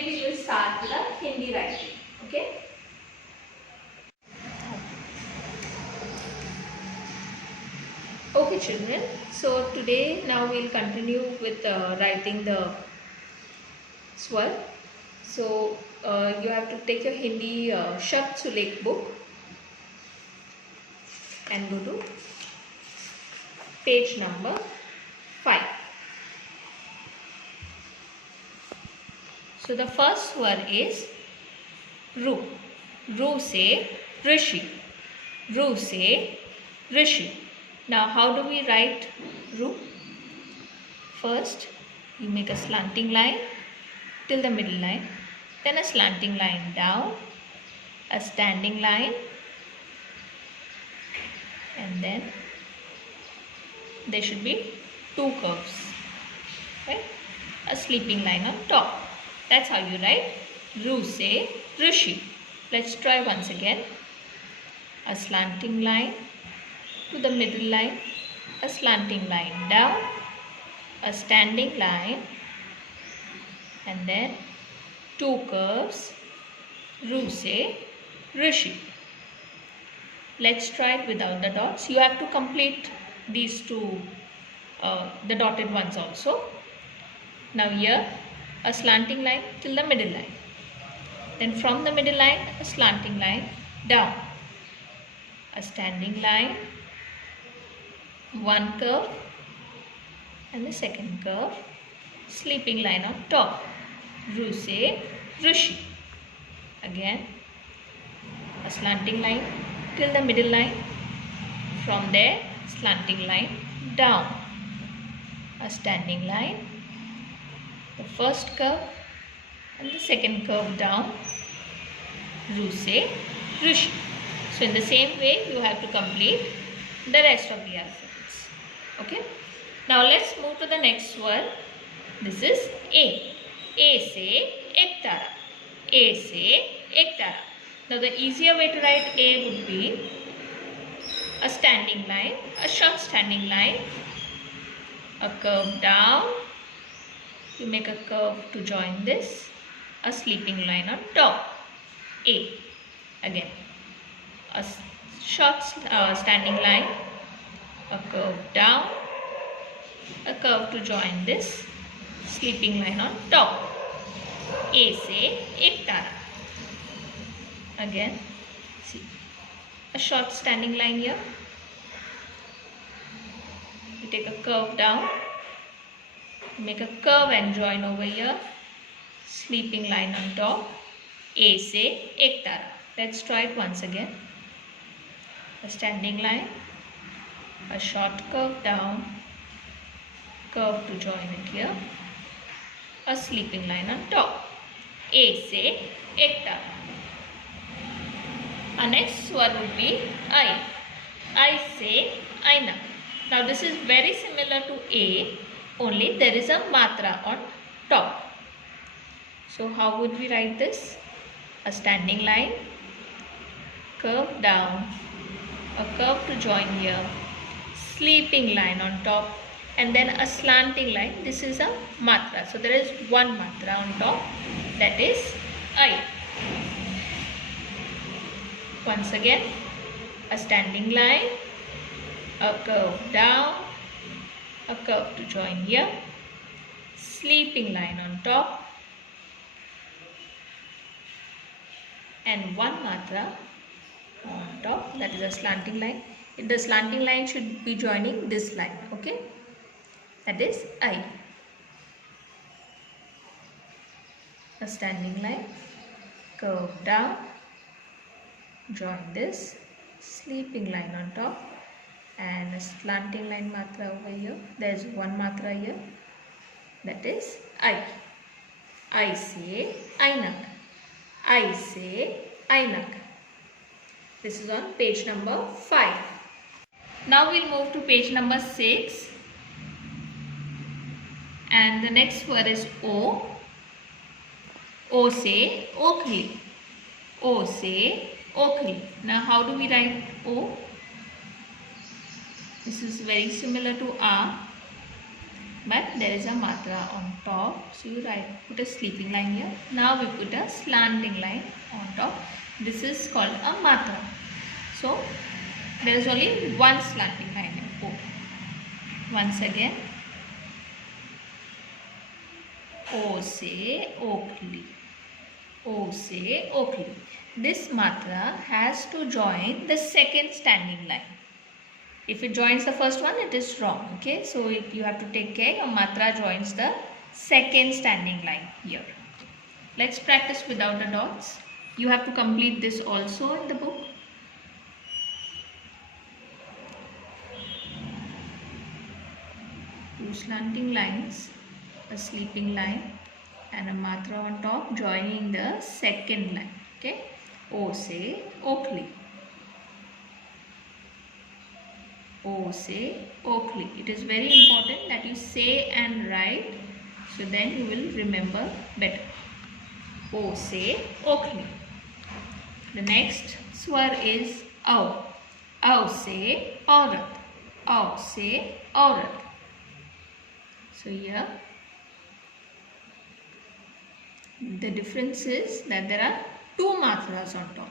today we will start with the Hindi writing. Okay. Okay, children. So today now we'll continue with writing the swar. So you have to take your Hindi Shabd Sulekh book and go to page number 5. So the first word is Ru. Ru se Rishi. Ru se Rishi. Now how do we write Ru? First you make a slanting line till the middle line, then a slanting line down, a standing line, and then there should be two curves, right? A sleeping line on top. That's how you write Ru se Rishi. Let's try once again. A slanting line to the middle line, a slanting line down, a standing line, and then two curves, Ru se Rishi. Let's try it without the dots. You have to complete these two, the dotted ones also. Now here a slanting line till the middle line. Then from the middle line a slanting line down. A standing line, one curve and the second curve, sleeping line on top. Ru se Rishi. Again a slanting line till the middle line. From there slanting line down. A standing line, the first curve and the second curve down. Ru se Rishi. So in the same way you have to complete the rest of the alphabets. Okay. Now let's move to the next word. This is A. A se Ektara. A se Ektara. Now the easier way to write A would be a standing line, a short standing line, a curve down, you make a curve to join this, a sleeping line on top. A. Again a short standing line, a curve down, a curve to join this, sleeping line on top. A se Ektara. Again see a short standing line here, you take a curve down, make a curve and join over here, sleeping line on top. A se Ektara. Let's try it once again. A standing line, a short curve down, curve to join it here, a sleeping line on top. A se Ektara. Our next word would be I. I se Aina. Now this is very similar to A, only there is a matra on top. So how would we write this? A standing line, curve down, a curve to join here, sleeping line on top, and then a slanting line. This is a matra. So there is one matra on top, that is I. Once again, a standing line, a curve down, a curve to join here, sleeping line on top, and one matra on top, that is a slanting line. The slanting line should be joining this line, okay? That is I. A standing line, curve down, join this, sleeping line on top, and a slanting line matra over here. There is one matra here, that is I. I se Ainak. I se Ainak. This is on page number 5. Now we'll move to page number 6. And the next word is O. O se Okhli. O se Okhli. Now how do we write O? This is very similar to A. but there is a matra on top, so you put a sleeping line here. Now we put a slanting line on top. This is called a matra. So there is only one slanting line in O. Once again, O se Oakley. O se Oakley. This matra has to join the second standing line. If it joins the first one, it is wrong. Okay, so you have to take care. Your matra joins the second standing line here. Let's practice without the dots. You have to complete this also in the book. Two slanting lines, a sleeping line, and a matra on top joining the second line. Okay, O se Oakley. O se Oakley. It is very important that you say and write, so then you will remember better. O se Oakley. The next swar is Au. Au se Aurat. Au se Aurat. So here the difference is that there are two matras on top.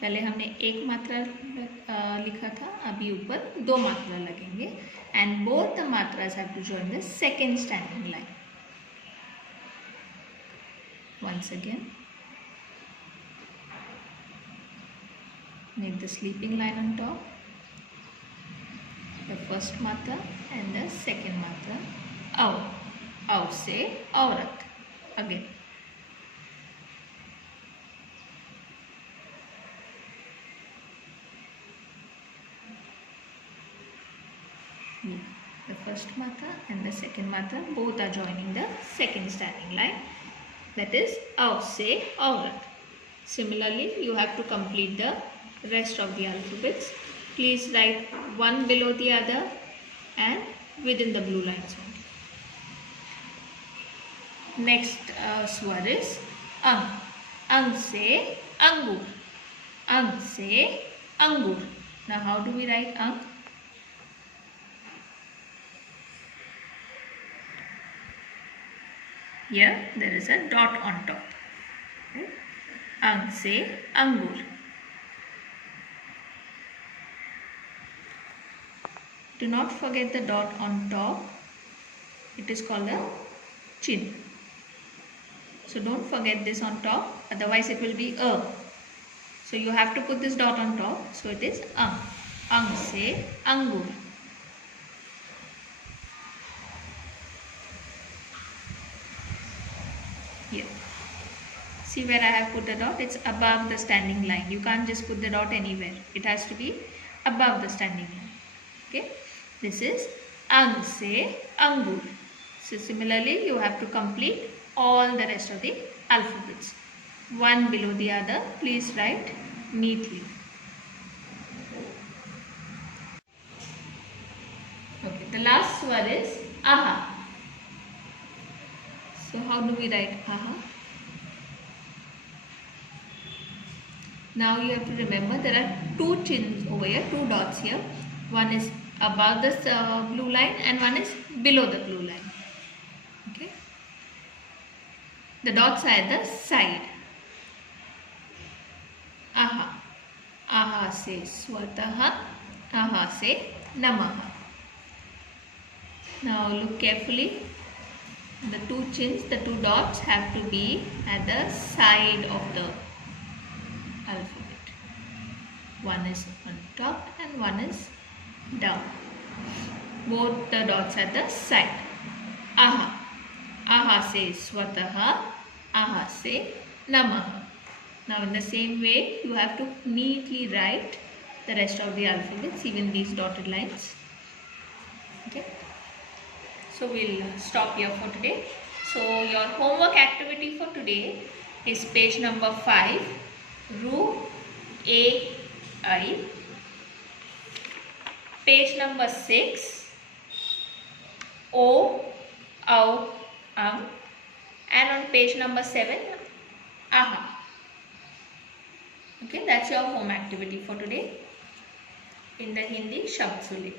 पहले हमने एक मात्रा लिखा था, अभी ऊपर दो मात्रा लगेंगे, and both the matras have to join the second standing line. Once again, make the sleeping line on top, the first matra and the second matra. Au. Au se Aurat. Again. The first matra and the second matra both are joining the second standing line, that is Au se Aurat. Similarly, you have to complete the rest of the alphabets. Please write one below the other and within the blue lines only. Next swar is Ang. Ang se Angur. Ang se Angur. Now how do we write Ang? Here there is a dot on top. Right? Ang se Angur. Do not forget the dot on top. It is called a chin. So don't forget this on top, otherwise it will be a. So you have to put this dot on top. So it is Ang. Ang se Angur. Here. See where I have put the dot? It's above the standing line. You can't just put the dot anywhere. It has to be above the standing line. Okay. This is Ang se Angur. So similarly, you have to complete all the rest of the alphabets. One below the other. Please write neatly. Okay. The last swar is Aha. So how do we write Aha? Now you have to remember there are two chins over here, two dots here. One is above the blue line and one is below the blue line. Okay. The dots are at the side. Aha. Aha se Swataha. Aha se Namaha. Now look carefully. The two chins, the two dots have to be at the side of the alphabet. One is on top and one is down. Both the dots at the side. Aha. Aha se Swataha. Aha se Namaha. Now in the same way, you have to neatly write the rest of the alphabets, even these dotted lines. Okay. So we'll stop here for today. So your homework activity for today is page number 5, Ru A I. Page number 6, O Au Ang. And on page number 7, Aha. Okay, that's your home activity for today in the Hindi Shabd Sule.